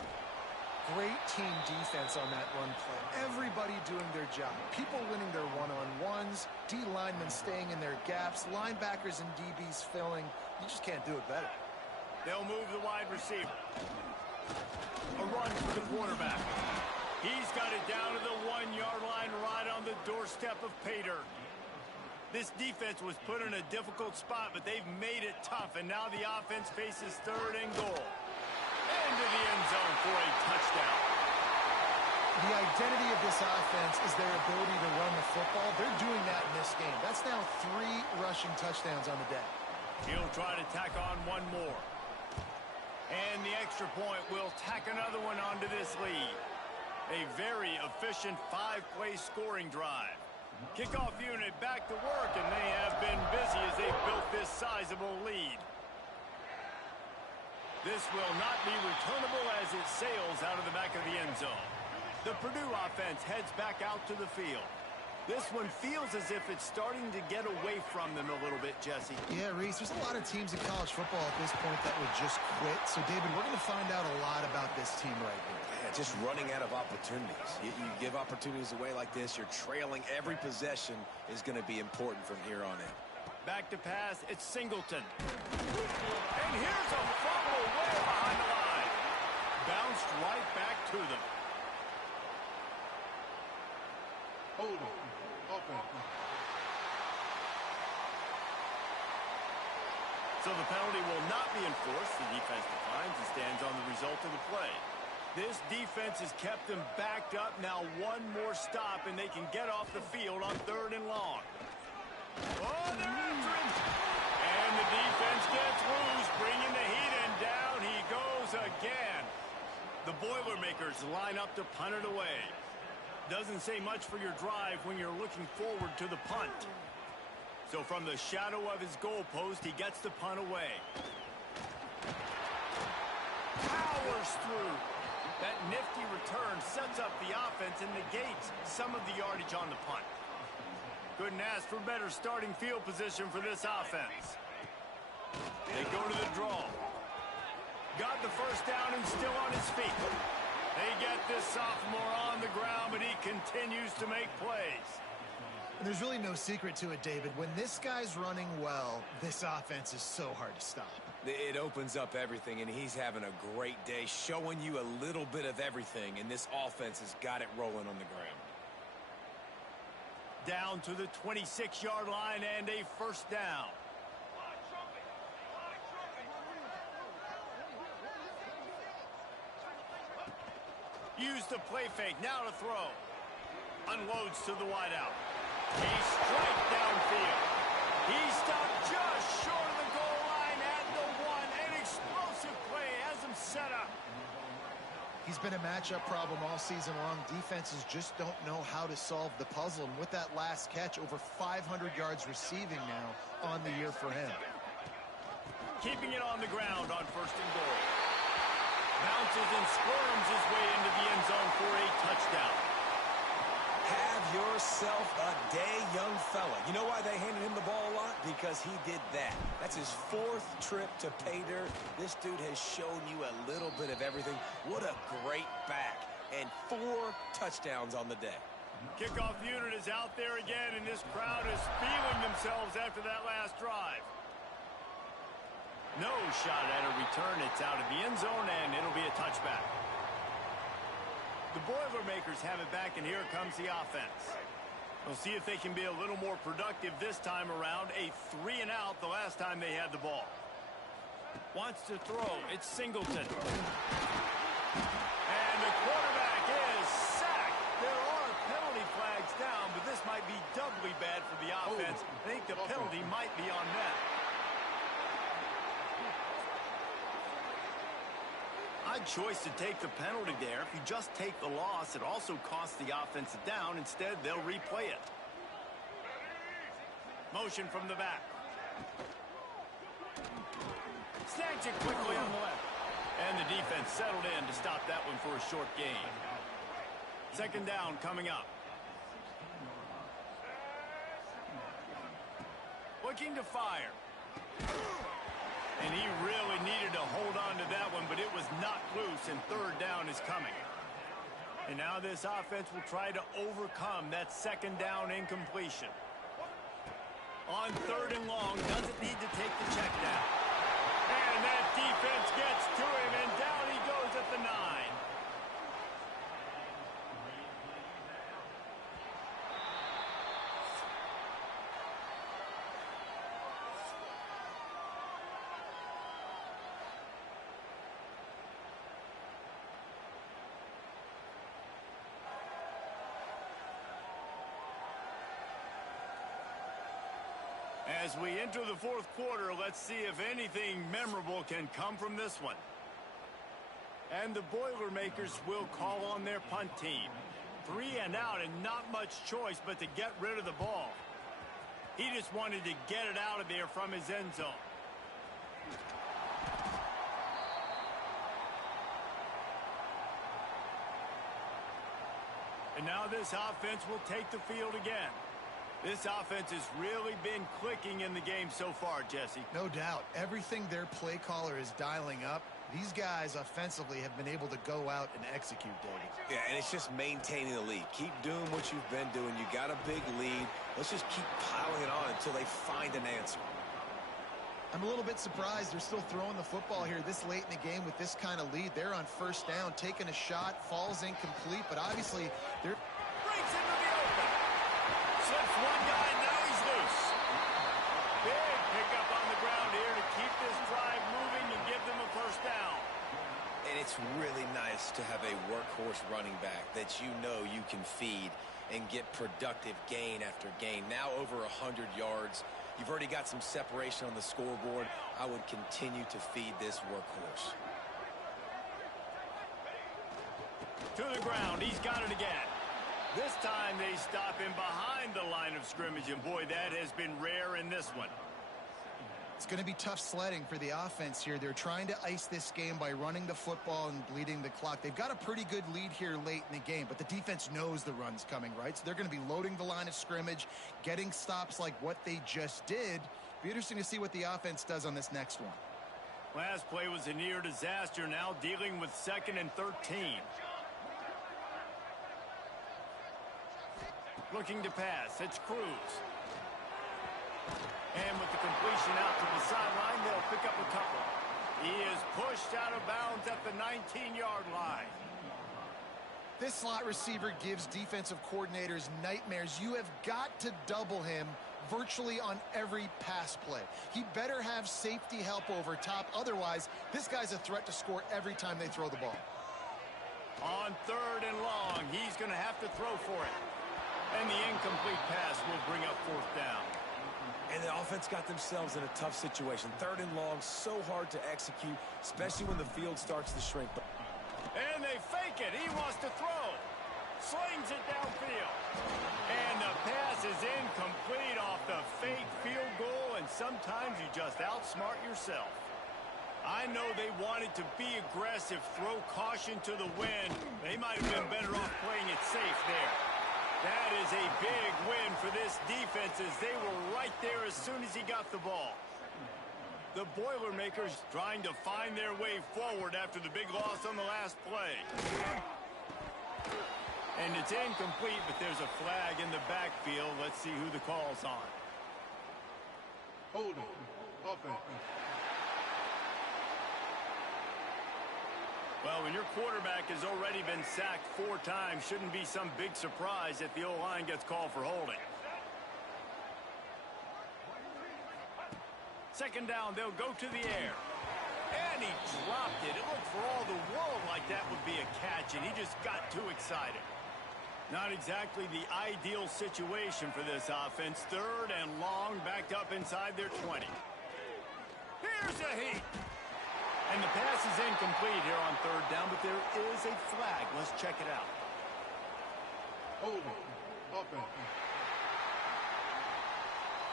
Great team defense on that run play. Everybody doing their job. People winning their one-on-ones, D linemen staying in their gaps, linebackers and DBs filling. You just can't do it better. They'll move the wide receiver. A run for the quarterback. He's got it down to the 1-yard line, right on the doorstep of Pater. This defense was put in a difficult spot, but they've made it tough, and now the offense faces 3rd and goal. Into the end zone for a touchdown. The identity of this offense is their ability to run the football. They're doing that in this game. That's now 3 rushing touchdowns on the day. He'll try to tack on one more. And the extra point will tack another one onto this lead. A very efficient 5-play scoring drive. Kickoff unit back to work, and they have been busy as they've built this sizable lead. This will not be returnable as it sails out of the back of the end zone. The Purdue offense heads back out to the field. This one feels as if it's starting to get away from them a little bit, Jesse. Yeah, Reese, there's a lot of teams in college football at this point that would just quit. So, David, we're going to find out a lot about this team right here. Yeah, just running out of opportunities. You give opportunities away like this, you're trailing. Every possession is going to be important from here on in. Back to pass, it's Singleton. And here's a fumble way behind the line. Bounced right back to them. Holding. Offense. So the penalty will not be enforced. The defense declines and stands on the result of the play. This defense has kept them backed up. Now one more stop, and they can get off the field on 3rd and long. Oh, they're after him. And the defense gets loose, bringing the heat, and down he goes again. The Boilermakers line up to punt it away. Doesn't say much for your drive when you're looking forward to the punt. So from the shadow of his goalpost, he gets the punt away. Powers through. That nifty return sets up the offense and negates some of the yardage on the punt. Couldn't ask for better starting field position for this offense. They go to the draw. Got the first down and still on his feet. They get this sophomore on the ground, but he continues to make plays. And there's really no secret to it, David. When this guy's running well, this offense is so hard to stop. It opens up everything, and he's having a great day, showing you a little bit of everything, and this offense has got it rolling on the ground. Down to the 26-yard line and a first down. Use the play fake, now to throw. Unloads to the wideout. A strike downfield. He stopped just short of the goal line at the one. An explosive play has him set up. He's been a matchup problem all season long. Defenses just don't know how to solve the puzzle. And with that last catch, over 500 yards receiving now on the year for him. Keeping it on the ground on first and goal. Bounces and squirms his way into the end zone for a touchdown. Have yourself a day, young fella. You know why they handed him the ball a lot? Because he did that. That's his 4th trip to pay dirt. This dude has shown you a little bit of everything. What a great back. And 4 touchdowns on the day. Kickoff unit is out there again, and this crowd is feeling themselves after that last drive. No shot at a return. It's out of the end zone, and it'll be a touchback. The Boilermakers have it back, and here comes the offense. We'll see if they can be a little more productive this time around. A 3-and-out the last time they had the ball. Wants to throw. It's Singleton. And the quarterback is sacked. There are penalty flags down, but this might be doubly bad for the offense. I think the penalty might be on net. Odd choice to take the penalty there. If you just take the loss, it also costs the offense a down. Instead, they'll replay it. Motion from the back. Snatch it quickly on the left. And the defense settled in to stop that one for a short gain. Second down coming up. Looking to fire. And he really needed to hold on to that one, but it was not loose, and third down is coming. And now this offense will try to overcome that second down incompletion. On third and long, doesn't need to take the check down. And that defense gets to him, and down he goes at the 9. As we enter the fourth quarter, let's see if anything memorable can come from this one. And the Boilermakers will call on their punt team. 3-and-out and not much choice but to get rid of the ball. He just wanted to get it out of there from his end zone. And now this offense will take the field again. This offense has really been clicking in the game so far, Jesse. No doubt. Everything their play caller is dialing up, these guys offensively have been able to go out and execute, David. Yeah, and it's just maintaining the lead. Keep doing what you've been doing. You got a big lead. Let's just keep piling it on until they find an answer. I'm a little bit surprised they're still throwing the football here this late in the game with this kind of lead. They're on first down, taking a shot, falls incomplete, but obviously they're... Breaks into the open. Slips one guy, now he's loose. Big pickup on the ground here to keep this drive moving and give them a first down. And it's really nice to have a workhorse running back that you know you can feed and get productive gain after gain. Now over 100 yards. You've already got some separation on the scoreboard. I would continue to feed this workhorse. To the ground, he's got it again. This time they stop him behind the line of scrimmage, and boy, that has been rare in this one. It's going to be tough sledding for the offense here. They're trying to ice this game by running the football and bleeding the clock. They've got a pretty good lead here late in the game, but the defense knows the run's coming, right? So they're going to be loading the line of scrimmage, getting stops like what they just did. Be interesting to see what the offense does on this next one. Last play was a near disaster, now dealing with 2nd and 13. Looking to pass, it's Cruz. And with the completion out to the sideline, they'll pick up a couple. He is pushed out of bounds at the 19-yard line. This slot receiver gives defensive coordinators nightmares. You have got to double him virtually on every pass play. He better have safety help over top. Otherwise, this guy's a threat to score every time they throw the ball. On 3rd and long, he's going to have to throw for it. And the incomplete pass will bring up 4th down. And the offense got themselves in a tough situation. 3rd and long, so hard to execute, especially when the field starts to shrink. And they fake it. He wants to throw. Slings it downfield. And the pass is incomplete off the fake field goal, and sometimes you just outsmart yourself. I know they wanted to be aggressive, throw caution to the wind. They might have been better off playing it safe there. That is a big win for this defense as they were right there as soon as he got the ball. The Boilermakers trying to find their way forward after the big loss on the last play. And it's incomplete, but there's a flag in the backfield. Let's see who the call's on. Holding. Offense. Well, when your quarterback has already been sacked 4 times, shouldn't be some big surprise if the O-line gets called for holding. 2nd down, they'll go to the air. And he dropped it. It looked for all the world like that would be a catch, and he just got too excited. Not exactly the ideal situation for this offense. 3rd and long, backed up inside their 20. Here's a heat. And the pass is incomplete here on 3rd down, but there is a flag. Let's check it out. Holding. Offense.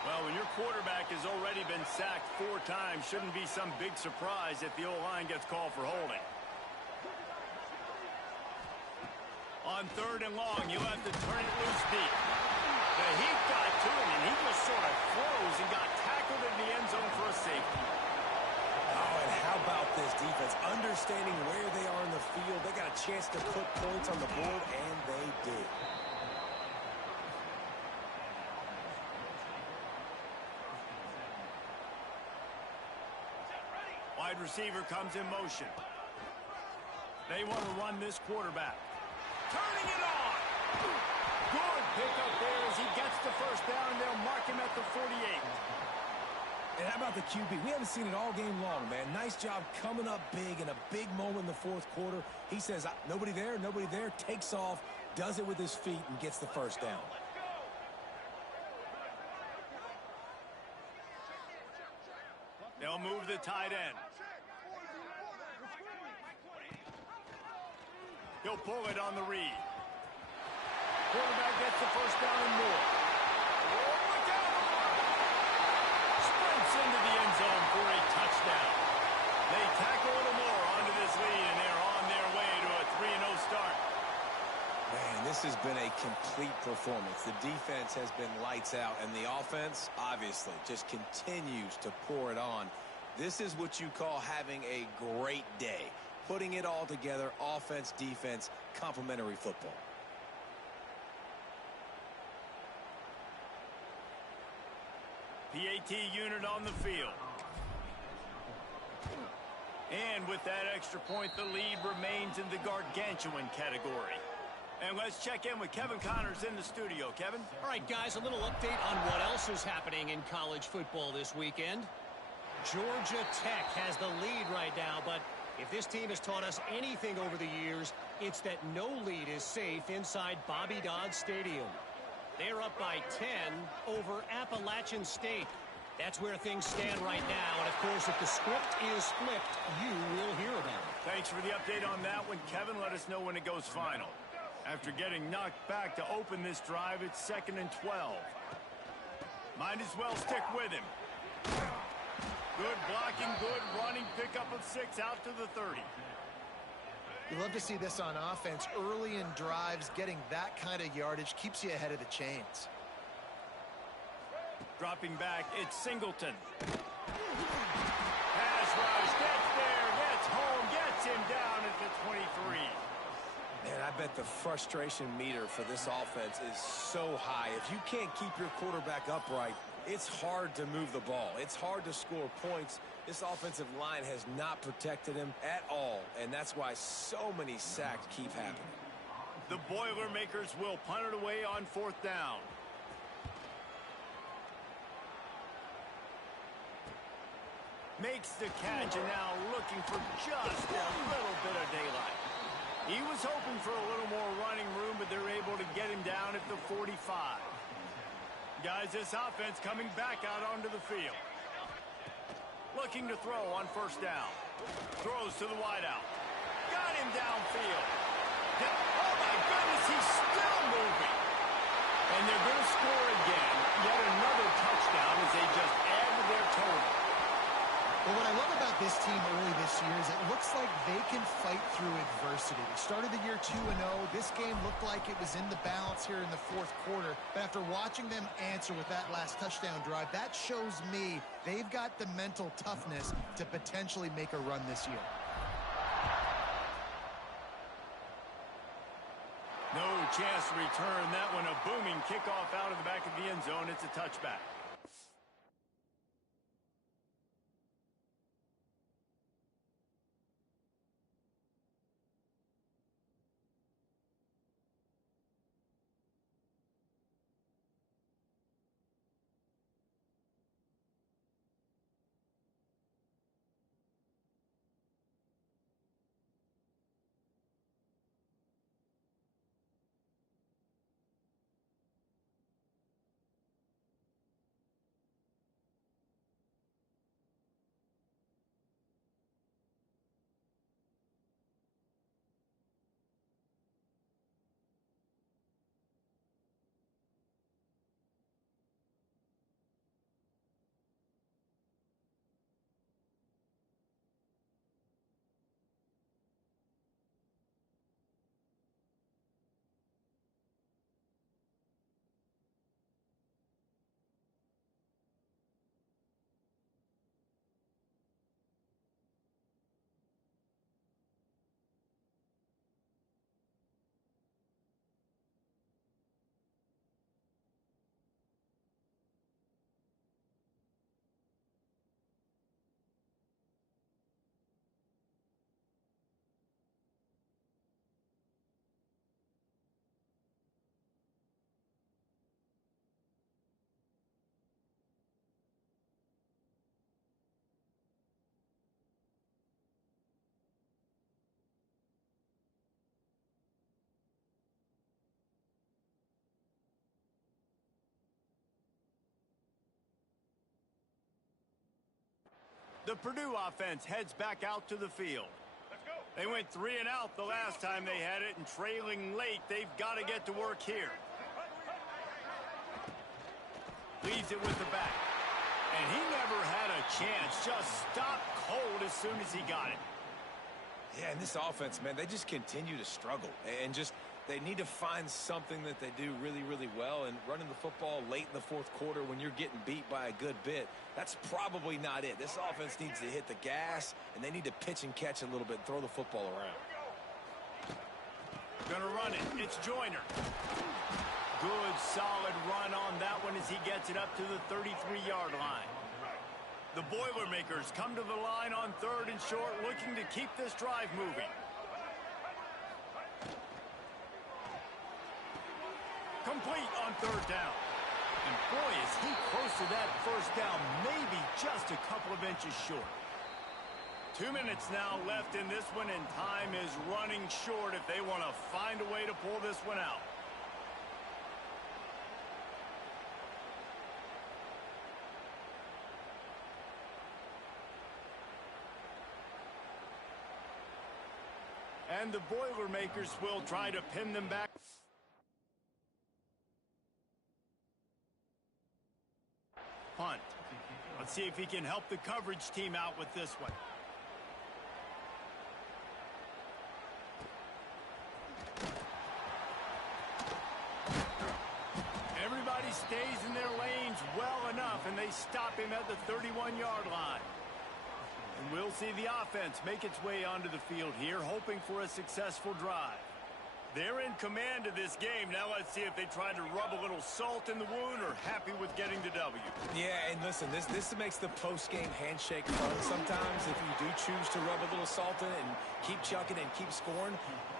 Well, when your quarterback has already been sacked 4 times, shouldn't be some big surprise if the O-line gets called for holding. On 3rd and long, you have to turn it loose deep. The heat got to him, and he just sort of froze and got tackled in the end zone for a safety. Oh, and how about this defense? Understanding where they are in the field. They got a chance to put points on the board, and they did. Wide receiver comes in motion. They want to run this quarterback. Turning it on. Good pickup there as he gets the 1st down, and they'll mark him at the 48. And how about the QB? We haven't seen it all game long, man. Nice job coming up big in a big moment in the 4th quarter. He says, nobody there, takes off, does it with his feet, and gets the 1st down. They'll move the tight end. He'll pull it on the read. Quarterback gets the 1st down and more. Look out! Sprints into the end zone for a touchdown. They tack a little more onto this lead, and they're on their way to a 3-0 start. Man, this has been a complete performance. The defense has been lights out, and the offense, obviously, just continues to pour it on. This is what you call having a great day. Putting it all together, offense, defense, complementary football. PAT unit on the field. And with that extra point, the lead remains in the gargantuan category. And let's check in with Kevin Connors in the studio. Kevin? All right, guys, a little update on what else is happening in college football this weekend. Georgia Tech has the lead right now, but if this team has taught us anything over the years, it's that no lead is safe inside Bobby Dodd Stadium. They're up by 10 over Appalachian State. That's where things stand right now, and of course, if the script is flipped, you will hear about it. Thanks for the update on that one, Kevin. Let us know when it goes final. After getting knocked back to open this drive, it's 2nd and 12. Might as well stick with him. Good blocking, good running, pickup of 6 out to the 30. You love to see this on offense. Early in drives, getting that kind of yardage keeps you ahead of the chains. Dropping back, it's Singleton. Pass rush, gets there, gets home, gets him down at the 23. Man, I bet the frustration meter for this offense is so high. If you can't keep your quarterback upright, it's hard to move the ball. It's hard to score points. This offensive line has not protected him at all, and that's why so many sacks keep happening. The Boilermakers will punt it away on 4th down. Makes the catch, and now looking for just a little bit of daylight. He was hoping for a little more running room, but they're able to get him down at the 45. Guys, this offense coming back out onto the field. Looking to throw on 1st down. Throws to the wideout. Got him downfield. Oh, my goodness, he's still moving. And they're going to score again. Yet another touchdown as they just add to their total. Well, what I love about this team early this year is it looks like they can fight through adversity. They started the year 2-0. This game looked like it was in the balance here in the 4th quarter. But after watching them answer with that last touchdown drive, that shows me they've got the mental toughness to potentially make a run this year. No chance to return that one. A booming kickoff out of the back of the end zone. It's a touchback. The Purdue offense heads back out to the field. They went 3 and out the last time they had it, and trailing late, they've got to get to work here. Leaves it with the back. And he never had a chance. Just stopped cold as soon as he got it. Yeah, and this offense, man, they just continue to struggle. And just, they need to find something that they do really, really well. And running the football late in the 4th quarter when you're getting beat by a good bit, that's probably not it. This offense needs to hit the gas, and they need to pitch and catch a little bit and throw the football around. Gonna run it. It's Joyner. Good, solid run on that one as he gets it up to the 33-yard line. The Boilermakers come to the line on 3rd and short, looking to keep this drive moving. Complete on 3rd down. And boy, is he close to that 1st down, maybe just a couple of inches short. 2 minutes now left in this one, and time is running short if they want to find a way to pull this one out. And the Boilermakers will try to pin them back. Punt. Let's see if he can help the coverage team out with this one. Everybody stays in their lanes well enough, and they stop him at the 31-yard line. And we'll see the offense make its way onto the field here, hoping for a successful drive. They're in command of this game. Now let's see if they try to rub a little salt in the wound or happy with getting the W. Yeah, and listen, this makes the post-game handshake fun sometimes. If you do choose to rub a little salt in it and keep chucking and keep scoring,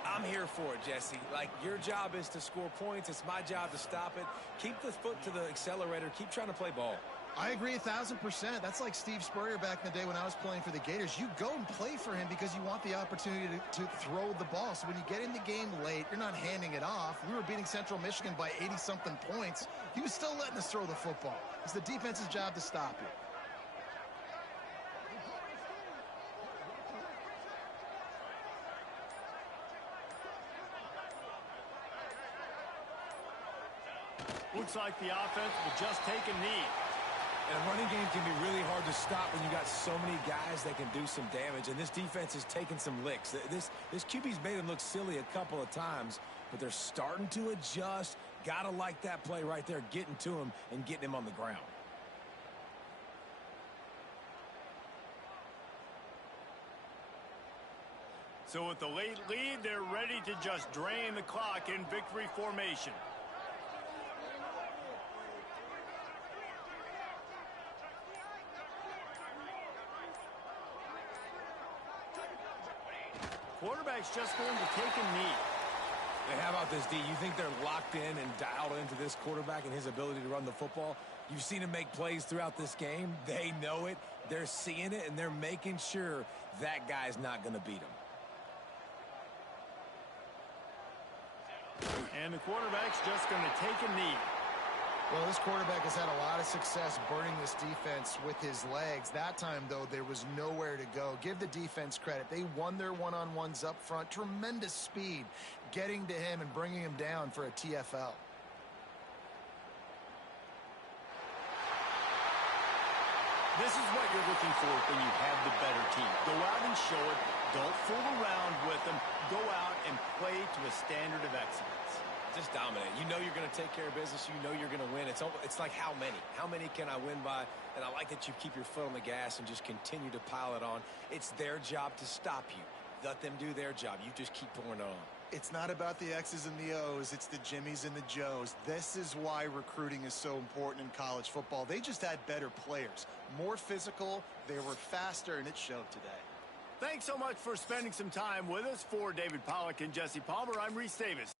I'm here for it, Jesse. Like, your job is to score points. It's my job to stop it. Keep the foot to the accelerator. Keep trying to play ball. I agree 1,000%. That's like Steve Spurrier back in the day when I was playing for the Gators. You go and play for him because you want the opportunity to throw the ball. So when you get in the game late, you're not handing it off. We were beating Central Michigan by 80-something points. He was still letting us throw the football. It's the defense's job to stop you. Looks like the offense will just take a knee. And a running game can be really hard to stop when you got so many guys that can do some damage. And this defense is taking some licks. This QB's made him look silly a couple of times, but they're starting to adjust. Gotta like that play right there, getting to him and getting him on the ground. So with the late lead, they're ready to just drain the clock in victory formation. Quarterback's just going to take a knee. And how about this, D? You think they're locked in and dialed into this quarterback and his ability to run the football? You've seen him make plays throughout this game. They know it. They're seeing it, and they're making sure that guy's not going to beat him. And the quarterback's just going to take a knee. Well, this quarterback has had a lot of success burning this defense with his legs. That time, though, there was nowhere to go. Give the defense credit. They won their one-on-ones up front. Tremendous speed getting to him and bringing him down for a TFL. This is what you're looking for when you have the better team. Go out and show it. Don't fool around with them. Go out and play to a standard of excellence. Just dominate. You know you're going to take care of business. You know you're going to win. It's like how many? How many can I win by? And I like that you keep your foot on the gas and just continue to pile it on. It's their job to stop you. Let them do their job. You just keep pouring it on. It's not about the X's and the O's. It's the Jimmies and the Joes. This is why recruiting is so important in college football. They just had better players, more physical. They were faster, and it showed today. Thanks so much for spending some time with us. For David Pollack and Jesse Palmer, I'm Reese Davis.